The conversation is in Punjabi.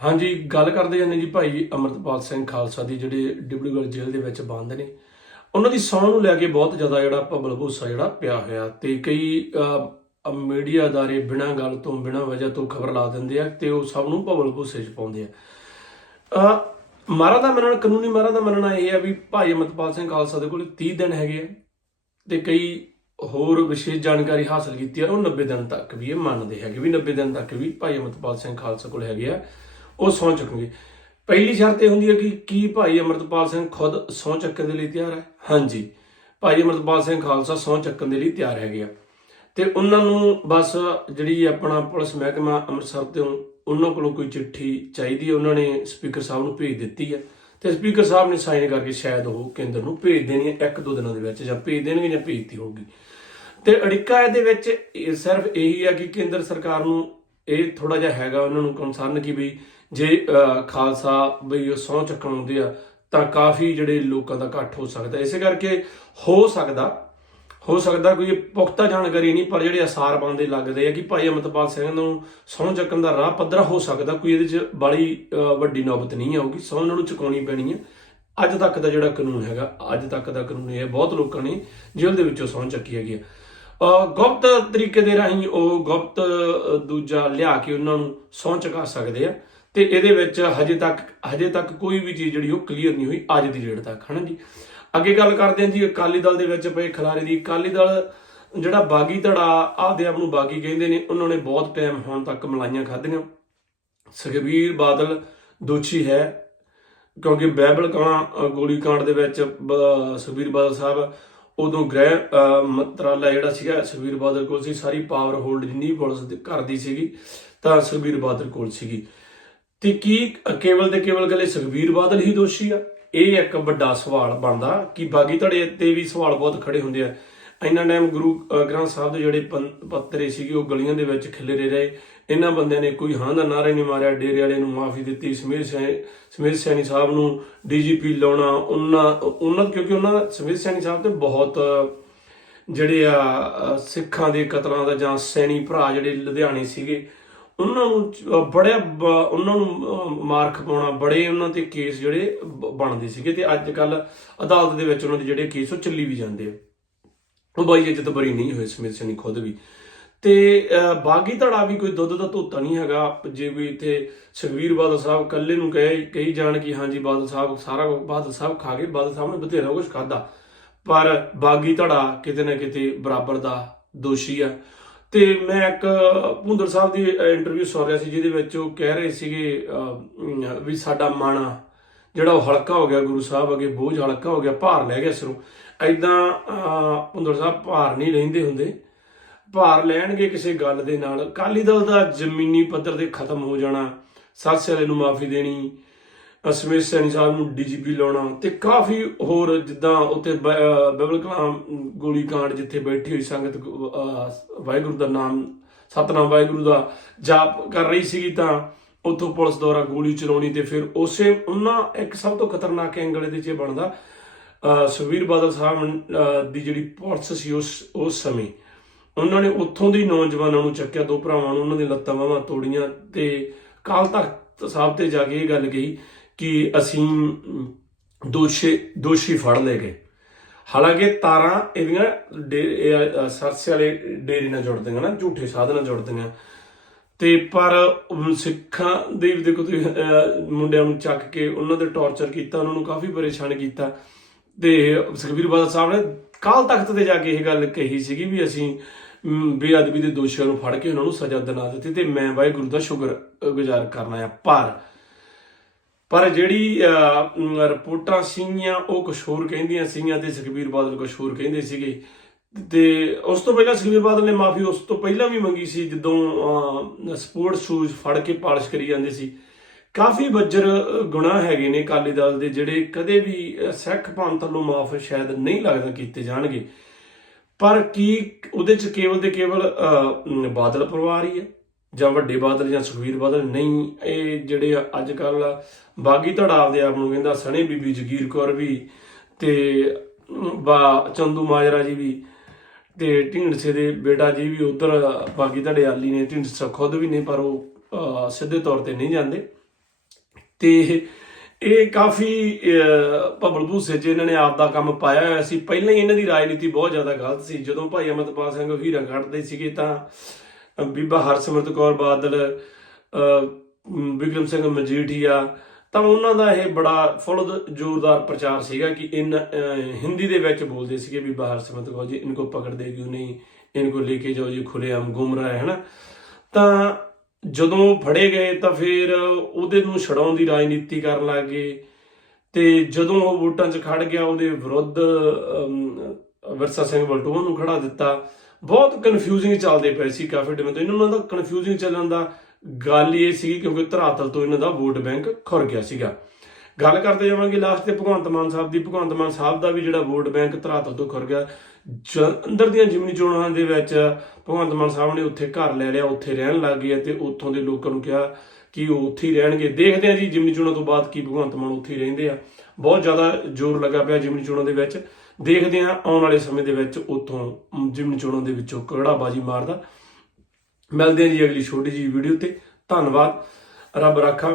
ਹਾਂਜੀ ਗੱਲ ਕਰਦੇ ਜਾਂਦੇ ਜੀ ਭਾਈ ਅਮਰਤਪਾਲ ਸਿੰਘ ਖਾਲਸਾ ਦੀ ਜਿਹੜੇ ਡਿਬੜੂਗੜ੍ਹ ਜੇਲ੍ਹ ਦੇ ਵਿੱਚ ਬੰਦ ਨੇ। ਉਹਨਾਂ ਦੀ ਸੌਂ ਨੂੰ ਲੈ ਕੇ ਬਹੁਤ ਜ਼ਿਆਦਾ ਜਿਹੜਾ ਭਬਲ ਭੂਸਾ ਜਿਹੜਾ ਪਿਆ ਹੋਇਆ ਤੇ ਕਈ ਅਹ, ਮੀਡੀਆ ਅਦਾਰੇ ਬਿਨਾਂ ਗੱਲ ਤੋਂ ਬਿਨਾਂ ਵਜ੍ਹਾ ਤੋਂ ਖਬਰ ਲਾ ਦਿੰਦੇ ਆ ਤੇ ਉਹ ਸਭ ਨੂੰ ਭਬਲ ਭੂਸੇ 'ਚ ਪਾਉਂਦੇ ਆ। ਅਹ, ਮਾਰਾ ਦਾ ਮੰਨਣਾ ਕਾਨੂੰਨੀ ਮਾਰਾ ਦਾ ਮੰਨਣਾ ਇਹ ਆ ਵੀ ਭਾਈ ਅਮਰਤਪਾਲ ਸਿੰਘ ਖਾਲਸਾ ਦੇ ਕੋਲ 30 ਦਿਨ ਹੈਗੇ ਆ ਤੇ ਕਈ ਹੋਰ ਵਿਸ਼ੇਸ਼ ਜਾਣਕਾਰੀ ਹਾਸਲ ਕੀਤੀ ਆ ਉਹ 90 ਦਿਨ ਤੱਕ ਵੀ ਇਹ ਮੰਨਦੇ ਹੈਗੇ ਵੀ 90 ਦਿਨ ਤੱਕ ਵੀ ਭਾਈ ਅਮਰਤਪਾਲ ਸਿੰਘ ਖਾਲਸਾ ਕੋਲ ਹੈਗੇ ਆ। ਉਹ ਸਹੁੰ ਚੁੱਕਣਗੇ। ਪਹਿਲੀ ਸ਼ਰਤ ਇਹ ਹੁੰਦੀ ਹੈ ਕਿ ਕੀ ਭਾਈ ਅਮਰਤਪਾਲ ਸਿੰਘ ਖੁਦ ਸਹੁੰ ਚੱਕਣ ਦੇ ਲਈ ਤਿਆਰ ਹੈ? ਹਾਂਜੀ। ਭਾਈ ਅਮਰਤਪਾਲ ਸਿੰਘ ਖਾਲਸਾ ਸਹੁੰ ਚੱਕਣ ਦੇ ਲਈ ਤਿਆਰ ਹੈਗੇ ਆ। ਤੇ ਉਹਨਾਂ ਨੂੰ ਬਸ ਜਿਹੜੀ ਆਪਣਾ ਪੁਲਿਸ ਮਹਿਕਮਾ ਅੰਮ੍ਰਿਤਸਰ ਤੋਂ ਉਹਨਾਂ ਕੋਲੋਂ ਕੋਈ ਚਿੱਠੀ ਚਾਹੀਦੀ ਹੈ, ਉਹਨਾਂ ਨੇ ਸਪੀਕਰ ਸਾਹਿਬ ਨੂੰ ਭੇਜ ਦਿੱਤੀ ਹੈ। ਤੇ ਸਪੀਕਰ ਸਾਹਿਬ ਨੇ ਸਾਈਨ ਕਰਕੇ ਸ਼ਾਇਦ ਉਹ ਕੇਂਦਰ ਨੂੰ ਭੇਜ ਦੇਣੀ ਹੈ, ਇੱਕ ਦੋ ਦਿਨਾਂ ਦੇ ਵਿੱਚ ਜਾਂ ਭੇਜ ਦੇਣਗੇ ਜਾਂ ਭੇਜਤੀ ਹੋਊਗੀ। ਤੇ ਅੜਿੱਕਾ ਇਹਦੇ ਵਿੱਚ ਸਿਰਫ ਇਹੀ ਹੈ ਕਿ ਕੇਂਦਰ ਸਰਕਾਰ ਨੂੰ ਇਹ ਥੋੜਾ ਜਿਹਾ ਹੈਗਾ ਉਹਨਾਂ ਨੂੰ ਕੰਸਰਨ ਕਿ ਵੀ ਜੇ ਅਹ, ਖਾਲਸਾ ਬਈ ਉਹ ਸਹੁੰ ਚੱਕਣ ਆਉਂਦੇ ਆ ਤਾਂ ਕਾਫੀ ਜਿਹੜੇ ਲੋਕਾਂ ਦਾ ਇਕੱਠ ਹੋ ਸਕਦਾ। ਇਸੇ ਕਰਕੇ ਹੋ ਸਕਦਾ ਹੋ ਸਕਦਾ ਕੋਈ ਪੁਖਤਾ ਜਾਣਕਾਰੀ ਨਹੀਂ ਪਰ ਜਿਹੜੇ ਅਸਾਰ ਬੰਦੇ ਲੱਗਦੇ ਆ ਕਿ ਭਾਈ ਅਮਰਤਪਾਲ ਸਿੰਘ ਨੂੰ ਸਹੁੰ ਚੱਕਣ ਦਾ ਰਾਹ ਪੱਧਰਾ ਹੋ ਸਕਦਾ ਕੋਈ ਇਹਦੇ 'ਚ ਬੜੀ ਅਹ, ਵੱਡੀ ਨੌਬਤ ਨਹੀਂ ਆਊਗੀ। ਸਹੁੰ ਉਹਨਾਂ ਨੂੰ ਚੁਕਾਉਣੀ ਪੈਣੀ ਹੈ ਅੱਜ ਤੱਕ ਦਾ ਜਿਹੜਾ ਕਾਨੂੰਨ ਹੈਗਾ ਅੱਜ ਤੱਕ ਦਾ ਕਾਨੂੰਨ ਇਹ ਹੈ, ਬਹੁਤ ਲੋਕਾਂ ਨੇ ਜੇਲ੍ਹ ਦੇ ਵਿੱਚੋਂ ਸਹੁੰ ਚੱਕੀ ਹੈਗੀ ਆ। ਗੁਪਤ ਤਰੀਕੇ ਦੇ ਰਾਹੀਂ ਉਹ ਗੁਪਤ ਦੂਜਾ ਲਿਆ ਕੇ ਉਹਨਾਂ ਨੂੰ ਸਹੁੰ ਚੁਕਾ ਸਕਦੇ ਆ। ਤੇ ਇਹਦੇ ਵਿੱਚ ਹਜੇ ਤੱਕ ਹਜੇ ਤੱਕ ਕੋਈ ਵੀ ਚੀਜ਼ ਜਿਹੜੀ ਉਹ ਕਲੀਅਰ ਨਹੀਂ ਹੋਈ, ਅੱਜ ਦੀ ਡੇਟ ਤੱਕ, ਹਨਾ ਜੀ? ਅੱਗੇ ਗੱਲ ਕਰਦੇ ਹਾਂ ਜੀ, ਅਕਾਲੀ ਦਲ ਦੇ ਵਿੱਚ ਪਏ ਖਿਲਾਰੇ ਦੀ। ਅਕਾਲੀ ਦਲ ਜਿਹੜਾ ਬਾਗੀ ਧੜਾ ਆਪਦੇ ਆਪ ਨੂੰ ਬਾਗੀ ਕਹਿੰਦੇ ਨੇ, ਉਹਨਾਂ ਨੇ ਬਹੁਤ ਟਾਈਮ ਹੁਣ ਤੱਕ ਮਲਾਈਆਂ ਖਾਧੀਆਂ। ਸੁਖਬੀਰ ਬਾਦਲ ਦੋਸ਼ੀ ਹੈ, ਕਿਉਂਕਿ ਬਾਈਬਲ ਕਾਂ ਗੋਲੀ ਕਾਂਡ ਦੇ ਵਿੱਚ ਸੁਖਬੀਰ ਬਾਦਲ ਸਾਹਿਬ ਉਦੋਂ ਗ੍ਰਹਿ ਮੰਤਰਾਲਾ ਜਿਹੜਾ ਸੀਗਾ ਸੁਖਬੀਰ ਬਾਦਲ ਕੋਲ ਸੀ, ਸਾਰੀ ਪਾਵਰ ਹੋਲਡ ਜਿੰਨੀ ਪੁਲਿਸ ਦੇ ਘਰ ਦੀ ਸੀਗੀ, ਤਾਂ ਸੁਖਬੀਰ ਬਾਦਲ ਕੋਲ ਸੀਗੀ। ਤੇ ਕੀ ਕੇਵਲ ਤੇ ਕੇਵਲ ਗੱਲੇ ਸੁਖਬੀਰ ਬਾਦਲ ਹੀ ਦੋਸ਼ੀ ਆ? ਇਹ ਇੱਕ ਵੱਡਾ ਸਵਾਲ ਬਣਦਾ ਕਿ ਬਾਗੀ ਧੜੇ ਤੇ ਵੀ ਸਵਾਲ ਬਹੁਤ ਖੜੇ ਹੁੰਦੇ ਆ। ਇੰਨਾ ਟਾਈਮ ਗੁਰੂ ਗ੍ਰੰਥ ਸਾਹਿਬ ਦੇ ਜਿਹੜੇ ਪੰ- ਪੱਤਰੇ ਸੀਗੇ ਉਹ ਗਲੀਆਂ ਦੇ ਵਿੱਚ ਖਿਲਰੇ ਰਹੇ ਇਹਨਾਂ ਬੰਦਿਆਂ ਨੇ ਕੋਈ ਹਾਂ ਦਾ ਨਾਰਾ ਨਹੀਂ ਮਾਰਿਆ। ਡੇਰੇ ਵਾਲੇ ਨੂੰ ਮਾਫੀ ਦਿੱਤੀ। ਸਮੀਰ ਸੈਣੀ ਸਮੀਰ ਸੈਣੀ ਸਾਹਿਬ ਨੂੰ ਡੀਜੀਪੀ ਲਾਉਣਾ ਉਹਨਾਂ ਉਹਨਾਂ ਕਿਉਂਕਿ ਉਹਨਾਂ ਸਮੀਰ ਸੈਣੀ ਸਾਹਿਬ ਤੇ ਬਹੁਤ ਜਿਹੜੇ ਆ ਸਿੱਖਾਂ ਦੇ ਕਤਲਾਂ ਦਾ ਜਾਂ ਸੈਣੀ ਭਰਾ ਜਿਹੜੇ ਲੁਧਿਆਣੇ ਸੀਗੇ ਉਹਨਾਂ ਨੂੰ ਬੜੇ ਬ- ਉਹਨਾਂ ਨੂੰ ਅ, ਮਾਰ ਖਪਾਉਣਾ ਬੜੇ ਉਹਨਾਂ ਤੇ ਕੇਸ ਜਿਹੜੇ ਬ- ਬਣਦੇ ਸੀਗੇ। ਤੇ ਅੱਜ ਕੱਲ ਅਦਾਲਤ ਦੇ ਵਿੱਚ ਉਹਨਾਂ ਦੇ ਜਿਹੜੇ ਕੇਸ ਉਹ ਚੱਲੀ ਵੀ ਜਾਂਦੇ ਆ। ਉਹ ਬਾਈ ਇੱਜ਼ਤ ਬਰੀ ਨਹੀਂ ਹੋਏ ਸਮਿਤ ਸੈਣੀ ਖੁਦ ਵੀ। ਤੇ ਬਾਗੀ ਧੜਾ ਵੀ ਕੋਈ ਦੁੱਧ ਦਾ ਧੋਤਾ ਨਹੀਂ ਹੈਗਾ। ਜੇ ਕੋਈ ਇੱਥੇ ਸੁਖਵੀਰ ਬਾਦਲ ਸਾਹਿਬ ਕੱਲੇ ਨੂੰ ਕਹੇ ਕਹੀ ਜਾਣ ਕਿ ਹਾਂਜੀ ਬਾਦਲ ਸਾਹਿਬ ਸਾਰਾ ਕੁਝ ਬਾਦਲ ਸਾਹਿਬ ਖਾ ਗਏ ਬਾਦਲ ਸਾਹਿਬ ਨੇ ਬਥੇਰਾ ਕੁਝ ਖਾਦਾ ਪਰ ਬਾਗੀ ਧੜਾ ਕਿਤੇ ਨਾ ਕਿਤੇ ਬਰਾਬਰ ਦਾ ਦੋਸ਼ੀ ਆ। ਤੇ ਮੈਂ ਇੱਕ ਭੁੰਦਰ ਸਾਹਿਬ ਦੀ ਇੰਟਰਵਿਊ ਸੁਣ ਰਿਹਾ ਸੀ ਜਿਹਦੇ ਵਿੱਚ ਉਹ ਕਹਿ ਰਹੇ ਸੀਗੇ ਵੀ ਸਾਡਾ ਮਨ ਆ, ਜਿਹੜਾ ਉਹ ਹਲਕਾ ਹੋ ਗਿਆ ਗੁਰੂ ਸਾਹਿਬ ਅੱਗੇ ਬੋਝ ਹਲਕਾ ਹੋ ਗਿਆ, ਭਾਰ ਲੈ ਗਿਆ ਸਿਰੋਂ। ਐਦਾਂ ਭੁੰਦਰ ਸਾਹਿਬ ਭਾਰ ਨਹੀਂ ਲੈਂਦੇ ਹੁੰਦੇ। ਭਾਰ ਲੈਣਗੇ ਕਿਸੇ ਗੱਲ ਦੇ ਨਾਲ। ਅਕਾਲੀ ਦਲ ਦਾ ਜ਼ਮੀਨੀ ਪੱਧਰ ਤੇ ਖਤਮ ਹੋ ਜਾਣਾ, ਸਾਸੇ ਵਾਲੇ ਨੂੰ ਮਾਫੀ ਦੇਣੀ ਅਸਮੇਸ਼ ਸੈਣੀ ਸਾਹਿਬ ਨੂੰ ਡੀਜੀਪੀ ਲਾਉਣਾ ਤੇ ਕਾਫੀ ਹੋਰ ਜਿੱਦਾਂ ਉੱਤੇ ਬ- ਅਹ ਕਲਾਮ ਗੋਲੀ ਕਾਂਡ ਜਿੱਥੇ ਬੈਠੀ ਹੋਈ ਸੰਗਤ ਵਾਹਿਗੁਰੂ ਦਾ ਨਾਮ, ਸਤਨਾਮ ਵਾਹਿਗੁਰੂ ਦਾ ਜਾਪ ਕਰ ਰਹੀ ਸੀਗੀ ਤਾਂ ਉੱਥੋਂ ਪੁਲਿਸ ਦੁਆਰਾ ਗੋਲੀ ਚਲਾਉਣੀ ਤੇ ਫਿਰ ਉਸੇ ਉਹਨਾਂ ਇੱਕ ਸਭ ਤੋਂ ਖਤਰਨਾਕ ਐਂਗਲ ਇਹਦੇ 'ਚ ਬਣਦਾ। ਅਹ, ਬਾਦਲ ਸਾਹਿਬ ਦੀ ਜਿਹੜੀ ਪੁਲਿਸ ਸੀ ਉਸ ਉਸ ਸਮੇਂ ਉਹਨਾਂ ਨੇ ਉੱਥੋਂ ਦੀ ਨੌਜਵਾਨਾਂ ਨੂੰ ਚੱਕਿਆ ਦੋ ਭਰਾਵਾਂ ਨੂੰ ਉਹਨਾਂ ਦੀ ਲੱਤਾਂ ਬਾਹਾਂ ਤੋੜੀਆਂ ਤੇ ਕਾਲ ਤਖਤ ਸਾਹਿਬ ਤੇ ਜਾ ਕੇ ਇਹ ਗੱਲ ਕਹੀ ਕਿ ਅਸੀਂ ਦੋਸ਼ੀ ਦੋਸ਼ੀ ਫੜ ਲਏ ਗਏ। ਹਾਲਾਂਕਿ ਤਾਰਾਂ ਇਹਦੀਆਂ ਸਰਸੇ ਵਾਲੇ ਡੇਰੇ ਨਾਲ ਜੁੜਦੀਆਂ ਨਾ ਝੂਠੇ ਸਾਧ ਨਾਲ ਜੁੜਦੀਆਂ। ਤੇ ਪਰ ਸਿੱਖਾਂ ਦੇ ਵੀ ਦੇਖੋ ਤੁਸੀਂ ਮੁੰਡਿਆਂ ਨੂੰ ਚੱਕ ਕੇ ਉਹਨਾਂ ਦੇ ਟੌਰਚਰ ਕੀਤਾ, ਉਹਨਾਂ ਨੂੰ ਕਾਫੀ ਪਰੇਸ਼ਾਨ ਕੀਤਾ। ਤੇ ਸੁਖਬੀਰ ਬਾਦਲ ਸਾਹਿਬ ਨੇ ਕਾਲ ਤਖਤ ਤੇ ਜਾ ਕੇ ਇਹ ਗੱਲ ਕਹੀ ਸੀਗੀ ਵੀ ਅਸੀਂ ਬੇਅਦਬੀ ਦੇ ਦੋਸ਼ੀਆਂ ਨੂੰ ਫੜ ਕੇ ਉਹਨਾਂ ਨੂੰ ਸਜ਼ਾ ਦਿਲਾ ਦਿੱਤੀ ਤੇ ਮੈਂ ਵਾਹਿਗੁਰੂ ਦਾ ਸ਼ੁਕਰ ਗੁਜ਼ਾਰ ਕਰਨਾ ਆ। ਪਰ ਪਰ ਜਿਹੜੀ ਰਿਪੋਰਟਾਂ ਸੀਗੀਆਂ, ਉਹ ਕੁਛ ਕਹਿੰਦੀਆਂ ਸੀਗੀਆਂ ਤੇ ਸੁਖਬੀਰ ਬਾਦਲ ਕੁਛ ਕਹਿੰਦੇ ਸੀਗੇ। ਤੇ ਉਸ ਤੋਂ ਪਹਿਲਾਂ ਸੁਖਬੀਰ ਬਾਦਲ ਨੇ ਮਾਫੀ ਉਸ ਤੋਂ ਪਹਿਲਾਂ ਵੀ ਮੰਗੀ ਸੀ, ਜਦੋਂ ਸਪੋਰਟ ਸ਼ੂਜ਼ ਫੜ ਕੇ ਪਾਲਿਸ਼ ਕਰੀ ਜਾਂਦੇ ਸੀ। ਕਾਫੀ ਬੱਜਰ ਗੁਨਾਹ ਹੈਗੇ ਨੇ ਅਕਾਲੀ ਦਲ ਦੇ, ਜਿਹੜੇ ਕਦੇ ਵੀ ਸਿੱਖ ਪੰਥ ਨੂੰ ਮਾਫ ਸ਼ਾਇਦ ਨਹੀਂ ਲੱਗਦਾ ਕੀਤੇ ਜਾਣਗੇ। ਪਰ ਕੀ ਉਹਦੇ ਚ ਕੇਵਲ ਤੇ ਕੇਵਲ ਬਾਦਲ ਪਰਿਵਾਰ ਹੀ ਹੈ? ਜਾਂ ਵੱਡੇ ਬਾਦਲ ਜਾਂ ਸੁਖਬੀਰ ਬਾਦਲ? ਨਹੀਂ, ਇਹ ਜਿਹੜੇ ਅੱਜ ਕੱਲ ਬਾਗੀ ਧੜਾ ਆਪਦੇ ਆਪ ਨੂੰ ਕਹਿੰਦਾ ਸਣੇ ਬੀਬੀ ਜਗੀਰ ਕੌਰ ਵੀ ਤੇ ਬਾ, ਚੰਦੂ ਮਾਜਰਾ ਜੀ ਵੀ ਤੇ ਢੀਂਡਸੇ ਦੇ ਬੇਟਾ ਜੀ ਵੀ ਉਧਰ ਬਾਗੀ ਧੜੇ ਆਲੀ ਨੇ ਢੀਂਡਸਾ ਖੁਦ ਵੀ ਨੇ ਪਰ ਉਹ ਸਿੱਧੇ ਤੌਰ ਤੇ ਨਹੀਂ ਜਾਂਦੇ। ਤੇ ਇਹ ਕਾਫੀ ਅਹ, ਭੂਸੇ 'ਚ ਇਹਨਾਂ ਨੇ ਆਪ ਦਾ ਕੰਮ ਪਾਇਆ ਹੋਇਆ ਸੀ। ਪਹਿਲਾਂ ਹੀ ਇਹਨਾਂ ਦੀ ਰਾਜਨੀਤੀ ਬਹੁਤ ਜ਼ਿਆਦਾ ਗਲਤ ਸੀ। ਜਦੋਂ ਭਾਈ ਅਮਰਤਪਾਲ ਸਿੰਘ ਹੀਰਾ ਕੱਢਦੇ ਸੀਗੇ ਤਾਂ ਬੀਬਾ ਹਰਸਿਮਰਤ ਕੌਰ ਬਾਦਲ ਅਹ, ਵਿਕਰਮ ਸਿੰਘ ਮਜੀਠੀਆ ਤਾਂ ਉਹਨਾਂ ਦਾ ਇਹ ਬੜਾ ਫੁੱਲ ਜ਼ੋਰਦਾਰ ਪ੍ਰਚਾਰ ਸੀਗਾ ਕਿ ਇਨ ਹਿੰਦੀ ਦੇ ਵਿੱਚ ਬੋਲਦੇ ਸੀਗੇ ਵੀ ਬਾਹਰ ਸਮਤ ਕੋ ਜੀ, ਇਨਕੋ ਪਕੜਦੇ ਕਿਉਂ ਨਹੀਂ? ਇਨਕੋ ਲੈ ਕੇ ਜਾਓ ਜੀ ਖੁੱਲੇਆਮ ਗੁੰਮ ਰਹਾ ਹੈ, ਹਨਾ? ਤਾਂ ਜਦੋਂ ਫੜੇ ਗਏ ਤਾਂ ਫਿਰ ਉਹਦੇ ਨੂੰ ਛਡਾਉਣ ਦੀ ਰਾਜਨੀਤੀ ਕਰਨ ਲੱਗੇ ਤੇ ਜਦੋਂ ਉਹ ਵੋਟਾਂ 'ਚ ਖੜ ਗਿਆ, ਉਹਦੇ ਵਿਰੁੱਧ ਵਿਰਸਾ ਸਿੰਘ ਬਲਟੂਆ ਨੂੰ ਖੜਾ ਦਿੱਤਾ। ਬਹੁਤ ਕਨਫਿਊਜ਼ਿੰਗ ਚੱਲਦੇ ਪਏ ਸੀ ਕਾਫੀ ਟਾਈਮ ਤੋਂ। ਇਹਨਾਂ ਦਾ ਕਨਫਿਊਜ਼ਿੰਗ ਚੱਲਣ ਦਾ ਗੱਲ ਇਹ ਸੀ ਕਿਉਂਕਿ ਧਰਾਤਲ ਤੋਂ ਇਹਨਾਂ ਦਾ ਵੋਟ ਬੈਂਕ ਖੁਰ ਗਿਆ ਸੀਗਾ। ਗੱਲ ਕਰਦੇ ਜਾਵਾਂਗੇ ਲਾਸਟ ਤੇ ਭਗਵੰਤ ਮਾਨ ਸਾਹਿਬ ਦੀ। ਭਗਵੰਤ ਮਾਨ ਸਾਹਿਬ ਦਾ ਵੀ ਜਿਹੜਾ ਵੋਟ ਬੈਂਕ ਧਰਾਤਲ ਤੋਂ ਖੁਰ ਗਿਆ। ਜ- ਅੰਦਰ ਦੀਆਂ ਜਿਮਨੀ ਚੋਣਾਂ ਦੇ ਵਿੱਚ ਭਗਵੰਤ ਮਾਨ ਸਾਹਿਬ ਨੇ ਉੱਥੇ ਘਰ ਲੈ ਲਿਆ, ਉੱਥੇ ਰਹਿਣ ਲੱਗ ਗਏ ਤੇ ਉੱਥੋਂ ਦੇ ਲੋਕਾਂ ਨੂੰ ਕਿਹਾ ਕਿ ਉਹ ਉੱਥੇ ਹੀ ਰਹਿਣਗੇ। ਦੇਖਦੇ ਆ ਜੀ ਜਿਮਨੀ ਚੋਣਾਂ ਤੋਂ ਬਾਅਦ ਕੀ ਭਗਵੰਤ ਮਾਨ ਉੱਥੇ ਹੀ ਰਹਿੰਦੇ ਆ। ਬਹੁਤ ਜ਼ਿਆਦਾ ਜ਼ੋਰ ਲੱਗਾ ਪਿਆ ਜਿਮਨੀ ਚੋਣਾਂ ਦੇ ਵਿੱਚ। ਦੇਖਦੇ ਆ ਆਉਣ ਵਾਲੇ ਸਮੇਂ ਦੇ ਵਿੱਚ ਉੱਥੋਂ ਜਿਮਨੀ ਚੋਣਾਂ ਦੇ ਵਿੱਚੋਂ ਕਿਹੜਾ ਬਾਜੀ ਮਾਰਦਾ। ਮਿਲਦੇ ਹਾਂ ਜੀ ਅਗਲੀ ਛੋਟੀ ਜੀ ਵੀਡੀਓ ਤੇ। ਧੰਨਵਾਦ। ਰੱਬ ਰਾਖਾ।